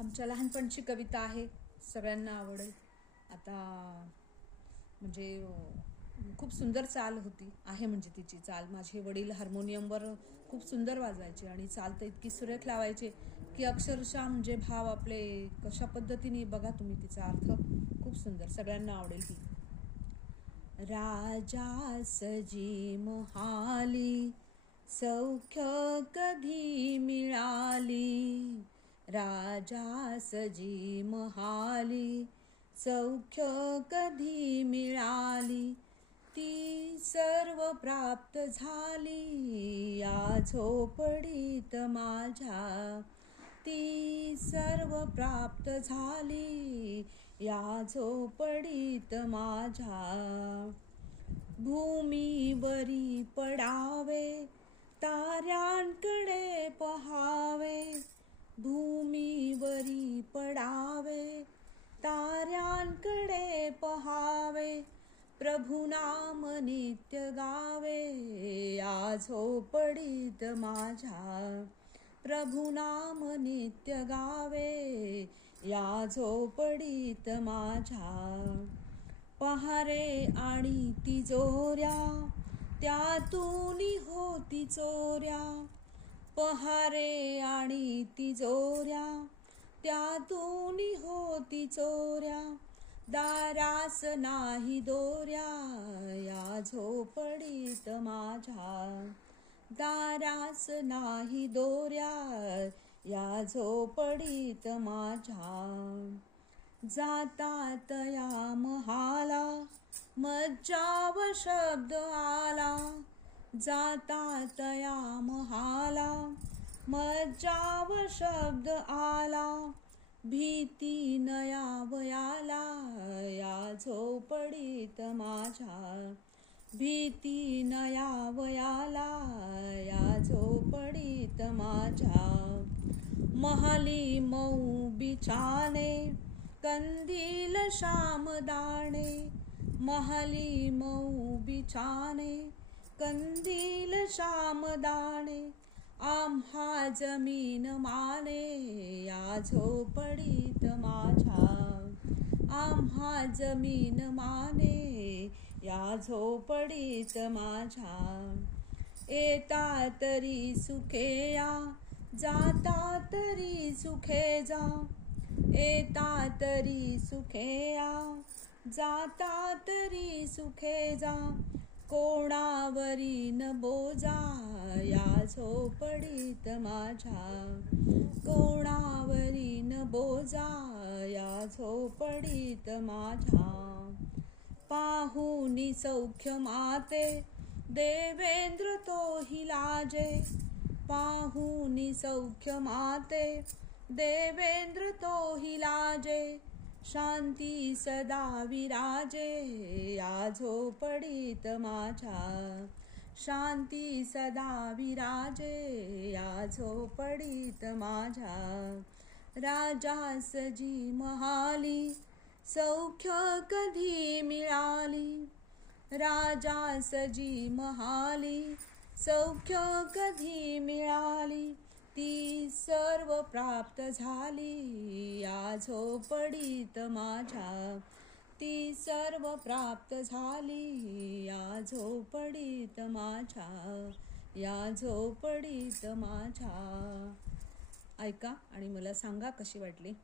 आमच्या लहानपणची कविता आहे सगळ्यांना आवडेल. आता म्हणजे खूप सुंदर चाल होती आहे म्हणजे तिची चाल. माझे वडील हार्मोनियमवर खूप सुंदर वाजवायचे आणि चाल तर इतकी सुरेख लावायचे की अक्षरशः म्हणजे भाव आपले कशा पद्धतीने बघा तुम्ही तिचा अर्थ. खूप सुंदर. सगळ्यांना आवडेल ती राजा सजी मोहाली सौख्य कधी मिळाली? राजा सजी महाली सौख्य कधी मिळाली? ती सर्व प्राप्त झाली या झोपडीत माझ्या. ती सर्व प्राप्त झाली या झोपडीत माझ्या. भूमीवरी पडावे ताऱ्यांकडे पहावे भूमीवरी पडावे ताऱ्यांकडे पहावे प्रभू नाम नित्य गावे. या झोपडीत हो माझ्या प्रभू नाम नित्य गावे. या झोपडीत हो माझ्या पहारे आणि तिजोऱ्या त्यातून होती चोऱ्या. पहारे आणि तिजोऱ्या त्यातून होती चोऱ्या दारास नाही दोऱ्या या झोपडीत माझ्या दारास नाही दोऱ्या या झोपडीत माझ्या. जातात या महाला मज्जाव शब्द आला जाता तया महाला. मज्जाव शब्द आला. भीती नयावयाला. या झोपडीत माझ्या. भीती नयावयाला. या झोपडीत माझ्या. महाली मऊ बिछाने. कंदील श्यामदाणे. महाली मऊ बिछाने. कंदील श्यामदाणे आम्हा जमीन माने या झोपडीत माझ्या. आम्हा जमीन माने या झोपडीत माझ्या. येता तरी सुखे या जाता तरी सुखे जा. येता तरी सुखे या जाता तरी सुखे जा. कोणावरी न बोजा या झोपडीत माझ्या. कोणावरी न बोजा या झोपडीत माझ्या. पाहुनी सौख्य माते देवेंद्र तो हि लाजे. पाहुनी सौख्य माते देवेंद्र तो लाजे. शांती सदा विराजे या झोपडीत माझ्या. शांती सदा विराजे या झोपडीत माझ्या. राजा सजी महाली सौख्य कधी मिळाली? राजा सजी महाली सौख्य कधी मिळाली? ती सर्व प्राप्त झाली. या झोपडीत माझ्या. ती सर्व प्राप्त झाली. या झोपडीत माझ्या. या झोपडीत माझ्या. ऐका आणि मला सांगा कशी वाटली?